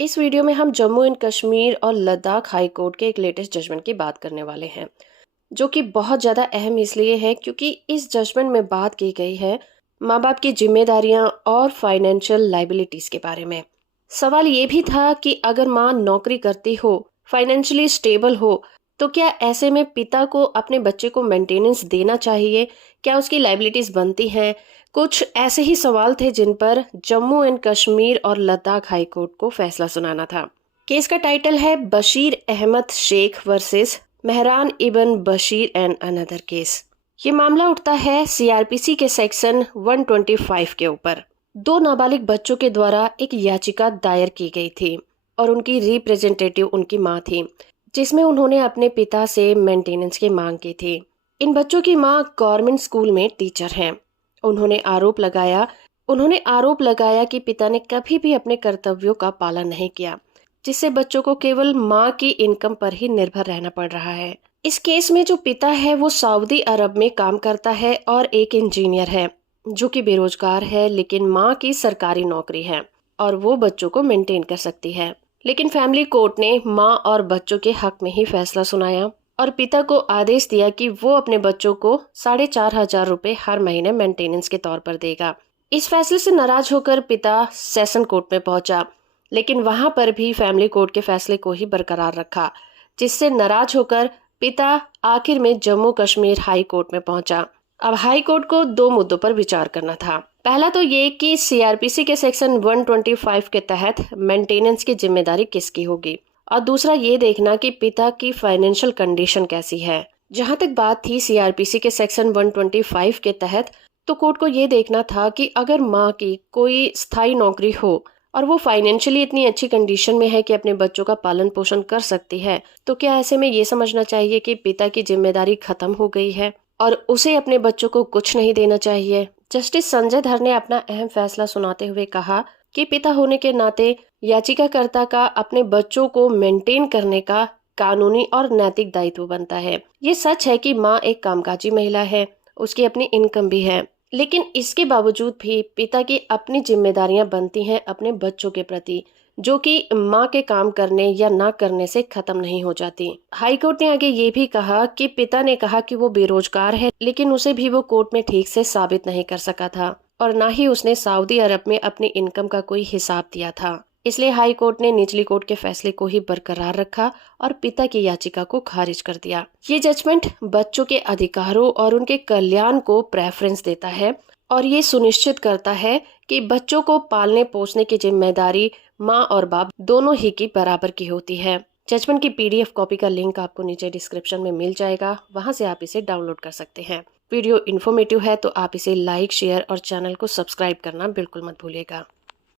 इस वीडियो में हम जम्मू एंड कश्मीर और लद्दाख हाई कोर्ट के एक लेटेस्ट जजमेंट की बात करने वाले हैं, जो कि बहुत ज़्यादा अहम इसलिए है क्योंकि इस जजमेंट में बात की गई है माँ बाप की जिम्मेदारियां और फाइनेंशियल लाइबिलिटीज के बारे में। सवाल ये भी था कि अगर माँ नौकरी करती हो, फाइनेंशियली स्टेबल हो, तो क्या ऐसे में पिता को अपने बच्चे को मेंटेनेंस देना चाहिए? क्या उसकी लाइबिलिटीज बनती हैं? कुछ ऐसे ही सवाल थे जिन पर जम्मू एंड कश्मीर और लद्दाख हाई कोर्ट को फैसला सुनाना था। केस का टाइटल है Bashir Ahmed Sheikh versus Mehran Ibn Bashir and another case. ये मामला उठता है सीआरपीसी के सेक्शन 125 के ऊपर। दो नाबालिग बच्चों के द्वारा एक याचिका दायर की गई थी और उनकी रिप्रेजेंटेटिव उनकी मां थी, जिसमें उन्होंने अपने पिता से मेंटेनेंस की मांग की थी। इन बच्चों की मां गवर्नमेंट स्कूल में टीचर हैं। उन्होंने आरोप लगाया कि पिता ने कभी भी अपने कर्तव्यों का पालन नहीं किया, जिससे बच्चों को केवल मां की इनकम पर ही निर्भर रहना पड़ रहा है। इस केस में जो पिता है वो सऊदी अरब में काम करता है और एक इंजीनियर है जो कि बेरोजगार है, लेकिन माँ की सरकारी नौकरी है और वो बच्चों को मेंटेन कर सकती है। लेकिन फैमिली कोर्ट ने माँ और बच्चों के हक में ही फैसला सुनाया और पिता को आदेश दिया कि वो अपने बच्चों को 4,500 रुपए हर महीने मेंटेनेंस के तौर पर देगा। इस फैसले से नाराज होकर पिता सेशन कोर्ट में पहुंचा, लेकिन वहां पर भी फैमिली कोर्ट के फैसले को ही बरकरार रखा, जिससे नाराज होकर पिता आखिर में जम्मू कश्मीर हाई कोर्ट में पहुंचा। अब हाई कोर्ट को दो मुद्दों पर विचार करना था। पहला तो ये कि सीआरपीसी के सेक्शन 125 के तहत मेंटेनेंस की जिम्मेदारी किसकी होगी, और दूसरा ये देखना कि पिता की फाइनेंशियल कंडीशन कैसी है। जहां तक बात थी सीआरपीसी के सेक्शन 125 के तहत, तो कोर्ट को ये देखना था कि अगर माँ की कोई स्थायी नौकरी हो और वो फाइनेंशियली इतनी अच्छी कंडीशन में है कि अपने बच्चों का पालन पोषण कर सकती है, तो क्या ऐसे में ये समझना चाहिए कि पिता की जिम्मेदारी खत्म हो गई है और उसे अपने बच्चों को कुछ नहीं देना चाहिए। जस्टिस संजय धर ने अपना अहम फैसला सुनाते हुए कहा कि पिता होने के नाते याचिकाकर्ता का अपने बच्चों को मेंटेन करने का कानूनी और नैतिक दायित्व बनता है। ये सच है कि माँ एक कामकाजी महिला है, उसकी अपनी इनकम भी है, लेकिन इसके बावजूद भी पिता की अपनी जिम्मेदारियां बनती हैं अपने बच्चों के प्रति, जो कि माँ के काम करने या ना करने से खत्म नहीं हो जाती। हाईकोर्ट ने आगे ये भी कहा कि पिता ने कहा कि वो बेरोजगार है, लेकिन उसे भी वो कोर्ट में ठीक से साबित नहीं कर सका था और ना ही उसने सऊदी अरब में अपनी इनकम का कोई हिसाब दिया था। इसलिए हाई कोर्ट ने निचली कोर्ट के फैसले को ही बरकरार रखा और पिता की याचिका को खारिज कर दिया। ये जजमेंट बच्चों के अधिकारों और उनके कल्याण को प्रेफरेंस देता है और ये सुनिश्चित करता है कि बच्चों को पालने पोसने की जिम्मेदारी माँ और बाप दोनों ही की बराबर की होती है। जजमेंट की पीडीएफ कॉपी का लिंक आपको नीचे डिस्क्रिप्शन में मिल जाएगा, वहां से आप इसे डाउनलोड कर सकते हैं। वीडियो इन्फॉर्मेटिव है तो आप इसे लाइक, शेयर और चैनल को सब्सक्राइब करना बिल्कुल मत भूलिएगा।